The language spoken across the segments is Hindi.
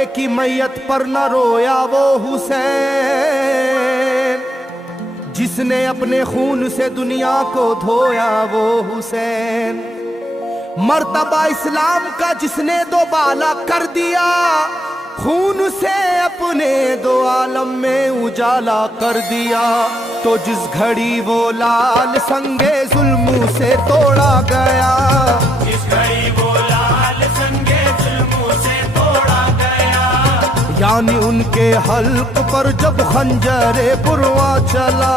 बेटे की मैयत पर न रोया वो हुसैन, जिसने अपने खून से दुनिया को धोया वो हुसैन। मर्तबा इस्लाम का जिसने दोबाला कर दिया, खून से अपने दो आलम में उजाला कर दिया। तो जिस घड़ी वो लाल संगे जुल्म से तोड़ा गया, जिस घड़ी वो लाल संगे जुल्म से तोड़ा गया, यानी उनके हल्क पर जब खंजरे पुरवा चला,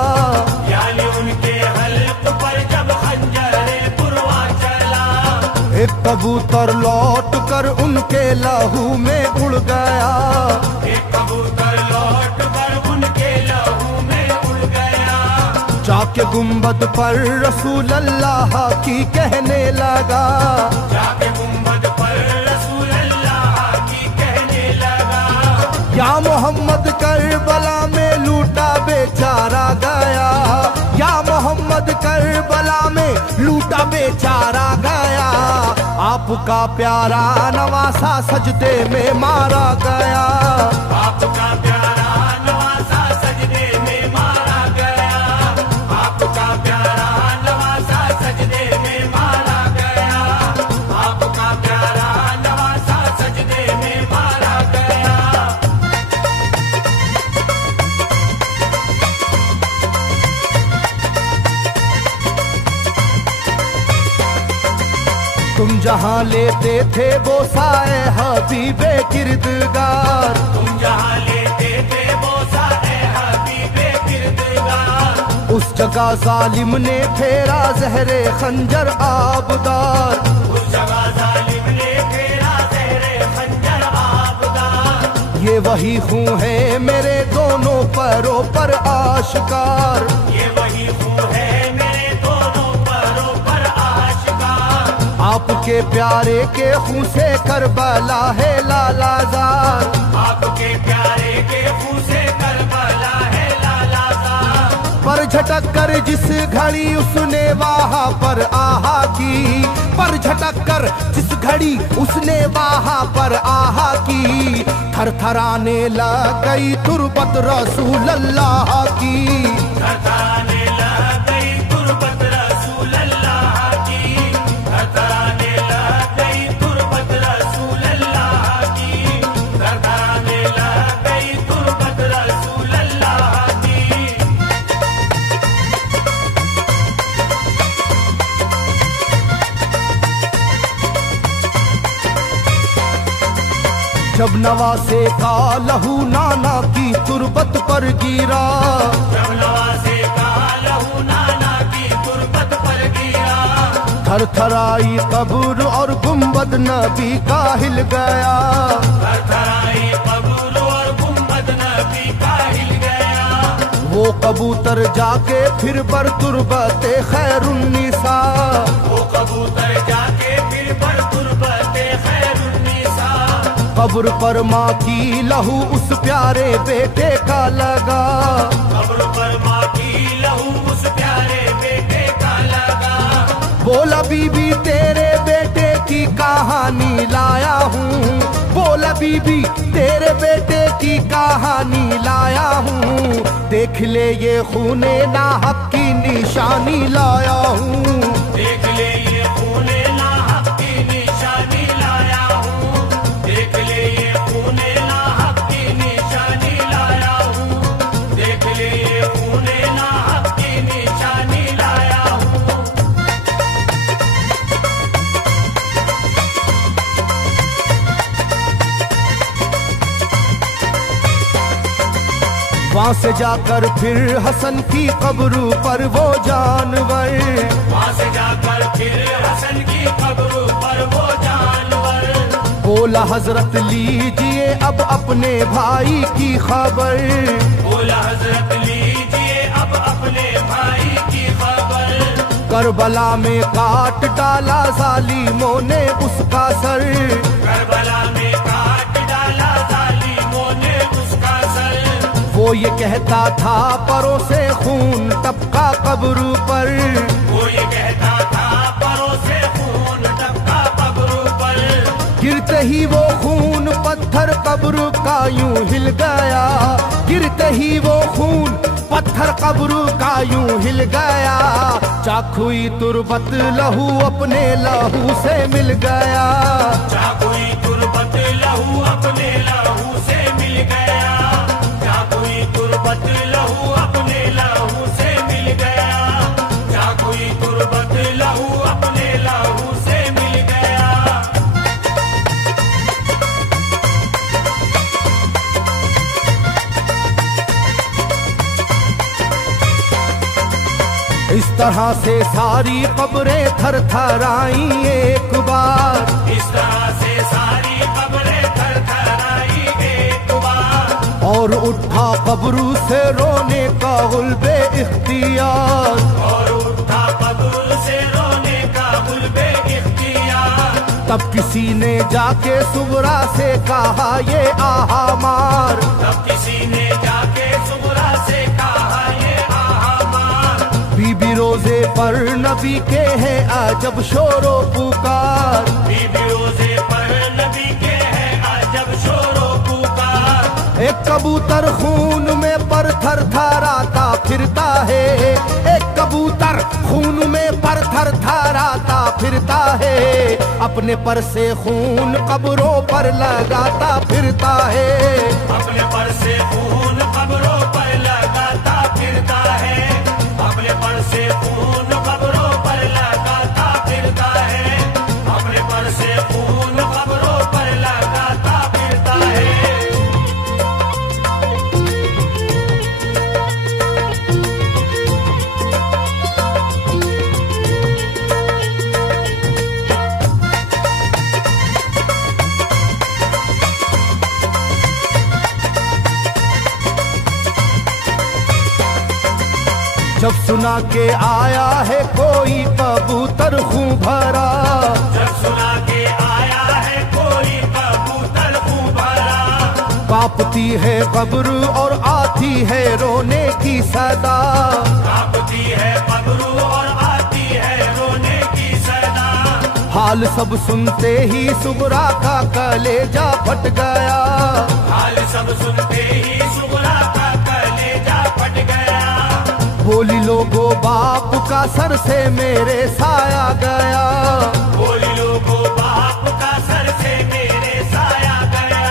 यानी उनके हल्क पर जब खंजरे पुरवा चला, एक कबूतर लौट कर उनके लहू में उड़ गया, एक कबूतर लौट कर उनके लहू में उड़ गया, जाके गुंबद पर रसूल अल्लाह की कहने लगा, जाके गुंबद पर रसूल अल्लाह की कहने लगा, या मोहम्मद करबला में लूटा बेचारा गया, या मोहम्मद करबला में लूटा बेचारा गया। आपका प्यारा नवासा सजदे में मारा गया, आपका प्यारा नवासा सजदे में मारा गया, आपका प्यारा नवासा सजदे में मारा गया, आपका प्यारा नवासा सजदे में मारा गया। तुम जहाँ लेते थे वो साए हबीबे किरदगार, तुम जहाँ लेते थे वो साए हबीबे किरदगार, उस जगह जालिम ने फेरा जहरे खंजर आबदार, उस जगह जालिम ने फेरा जहरे खंजर आबदार। ये वही खून है मेरे दोनों पैरों पर आशिकार, ये वही खून है मेरे दोनों पैरों पर आशिकार। आपके प्यारे के खून से करबला है लालाजार, आपके प्यारे के खून से करबला है लालाजार। पर झटक कर जिस घड़ी उसने वहाँ पर आहा की, पर झटक कर जिस घड़ी उसने वहाँ पर आहा की, थरथराने लग गई तुरबत रसूल अल्लाह की, थरथराने लग गई तुरबत रसूल अल्लाह की, थरथराने लग गई तुरबत रसूल अल्लाह की, थरथराने लग गई तुरबत रसूल अल्लाह की। जब नवासे का लहू नाना की तुरबत पर गिरा, जब नवासे का लहू नाना की तुरबत पर गिरा, थरथराई कब्र और गुंबद नबी का हिल गया, थरथराई कब्र और गुंबद नबी का हिल गया। वो कबूतर जाके फिर पर तुरबते खैरुन्निसा, वो कबूतर जाके फिर पर तुरबते खैरुन्निसा, कब्र पर माँ की लहू उस प्यारे बेटे का लगा, कब्र पर माँ की लहू उस प्यारे बेटे का लगा। बोला बीबी तेरे बेटे की कहानी लाया हूँ, बोला बीबी तेरे बेटे की कहानी लाया हूँ, देख ले ये खूने नाहक की निशानी लाया हूँ, देख ले ये खूने नाहक की निशानी लाया हूँ, देख ले ये खूने नाहक की निशानी लाया हूँ, देख ले ये खूने नाहक की निशानी लाया हूँ। वहाँ से जाकर फिर हसन की कब्र पर वो जानवर, वहाँ से जाकर फिर हसन की कब्र पर वो जानवर, बोला हजरत लीजिए अब अपने भाई की खबर, बोला हजरत लीजिए अब अपने भाई की खबर। करबला में काट डाला जालिमों ने उसका सर, करबला में काट डाला जालिमों ने उसका सर। वो ये कहता था परों से खून टपका कब्र पर, वो ये कहता था परों से खून टपका कब्र पर। गिरते ही वो खून पत्थर कब्र का यूं हिल गया, गिरते ही वो खून पत्थर कब्र का यूं हिल गया। चाकुई तुरबत लहू अपने लहू से मिल गया, चाकुई तुरबत लहू अपने लहू से मिल गया, चाकुई तुरबत लहू अपने लहू से मिल गया, चाकुई तुरबत लहू अपने लहू से मिल गया। इस तरह से सारी कब्रें थर थर आई एक बार, इस तरह से सारी कब्रें थर थर आई एक बार, और उठा कब्र से रोने का गुल्बे इख्तियार, और उठा कब्र से रोने का गुल्बे इख्तियार। तब किसी ने जाके सुगरा से कहा ये आहा मार, तब किसी ने जाके सुगरा से कहा ये आहा मार। बीबी रोजे पर नबी के हैं अजब शोरो पुकार, बीबी रोजे पर नबी के हैं अजब शोरो पुकार। एक कबूतर खून में पर थर थराता फिरता है, एक कबूतर खून में पर थर थराता फिरता है, अपने पर से खून कब्रों पर लगाता फिरता है, अपने पर से खून कब्रों पर लगाता फिरता है, अपने पर से खून कब्रों पर लगाता फिरता है, अपने पर से खून कब्रों पर लगाता फिरता है। जब सुना के आया है कोई कबूतर खूं भरा, जब सुना के आया है कोई कबूतर खूं भरा, कांपती है कब्र और आती है रोने की सदा, कांपती है कब्र और आती है रोने की सदा। हाल सब सुनते ही सुगरा का कलेजा फट गया, हाल सब सुनते ही सुगरा का कलेजा फट गया। बोली लोगो बाप का सर से मेरे साया गया, बोली लोगो बाप का सर से मेरे साया गया।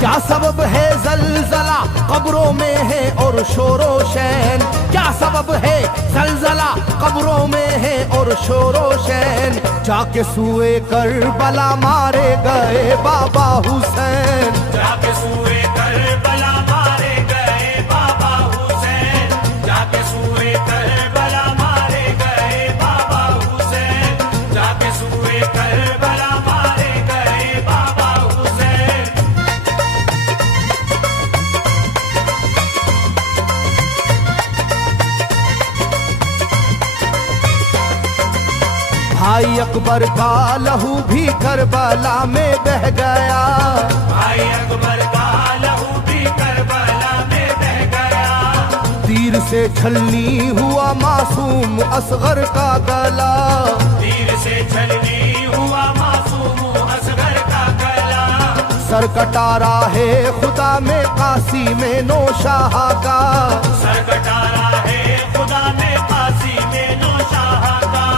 क्या सबब है जलजला कब्रों में है और शोरो शैन, क्या सबब है जलजला कब्रों में है और शोरो शैन। जाके सुए करबला मारे गए बाबा हुसैन, जाके सुए करबला मारे गए बाबा हुसैन, जाके सुए करबला मारे गए बाबा हुसैन, जाके सुए करबला मारे गए बाबा हुसैन। भाई अकबर का लहू भी करबला में बह गया, भाई अकबर का लहू भी करबला में बह गया। तीर से छलनी हुआ मासूम असगर का गला, तीर से छलनी हुआ मासूम असगर का गला। सर कटारा है खुदा में काशी में नौशाह का, सर कटारा है खुदा में काशी में नौशाह का।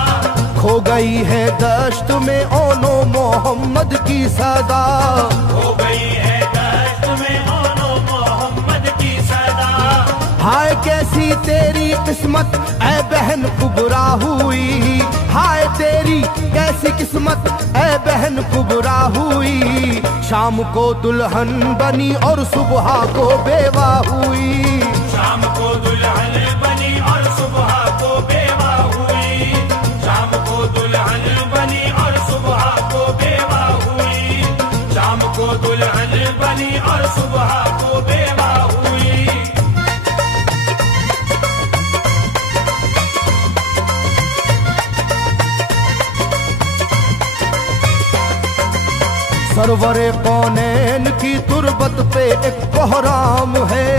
खो गई है दश्त में ओनो मोहम्मद की सदा, हो गई है दश्त में ओनो मोहम्मद की सदा। हाय कैसी तेरी किस्मत ऐ बहन कुबरा हुई, हाय तेरी कैसी किस्मत ऐ बहन कुबरा हुई। शाम को दुल्हन बनी और सुबह को बेवा हुई, शाम को दुल्हन बनी और सुबह को बेवा हुई, शाम को दुल्हन बनी और सुबह को बेवा हुई, शाम को दुल्हन बनी और सुबह को बेवा हुई। सरवरे कौनैन की तुरबत पे एक कोहराम है,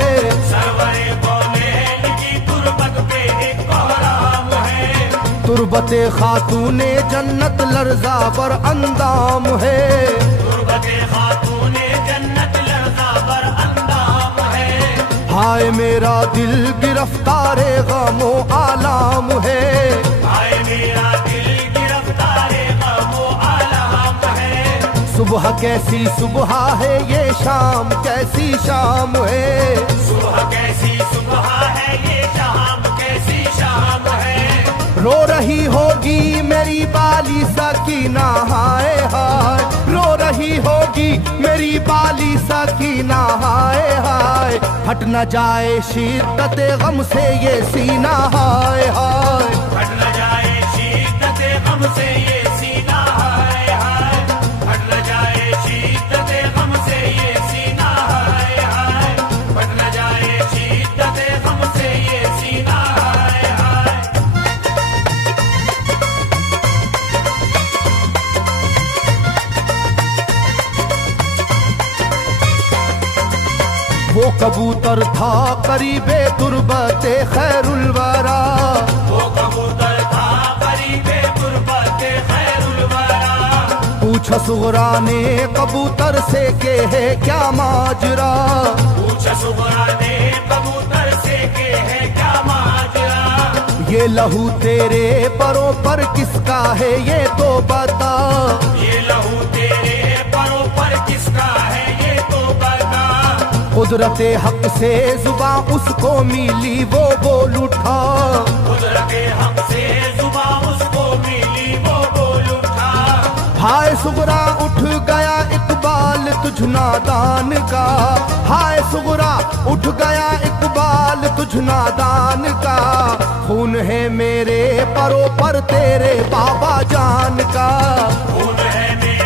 सरवरे कौनैन की तुरबत पे एक कोहराम है। तुरबते खातूने जन्नत लर्जा पर अंदाम है, मेरा दिल गिरफ्तारे गमो आलाम है, हाय मेरा दिल गिरफ्तारे गमो आलाम है। सुबह कैसी सुबह है ये शाम कैसी शाम है, सुबह कैसी सुबह है ये शाम कैसी शाम है। रो रही होगी मेरी बाली सकीना हाय हाय, रो रही होगी मेरी बाली सकीना हाय हाय, हट न जाए शिद्दत गम से ये सीना हाय हाय, हट न जाए शिद्दत गम से ये सीना हाय हाय, हट न जाए शिद्दत गम से ये सीना हाय हाय, हट न जाए शिद्दत गम से ये सीना हाय हाय। वो कबूतर था करीबे तुरबते खैरुल वरा, वो कबूतर था करीबे तुरबते खैरुल वरा। पूछा सुगरा ने कबूतर से के है क्या माजरा, पूछा सुगरा ने कबूतर से के है क्या माजरा। ये लहू तेरे परों पर किसका है ये तो बता, ये लहू तेरे परों पर किसका है ये तो बता। कुदरते हक से जुबां उसको मिली वो बोल उठा, कुदरते हक से जुबां उसको मिली वो बोल उठा। हाय सुगरा उठ गया इकबाल तुझ नादान का, हाय सुगरा उठ गया इकबाल तुझ नादान का, खून है मेरे परों पर तेरे बाबा जान का, खून है मेरे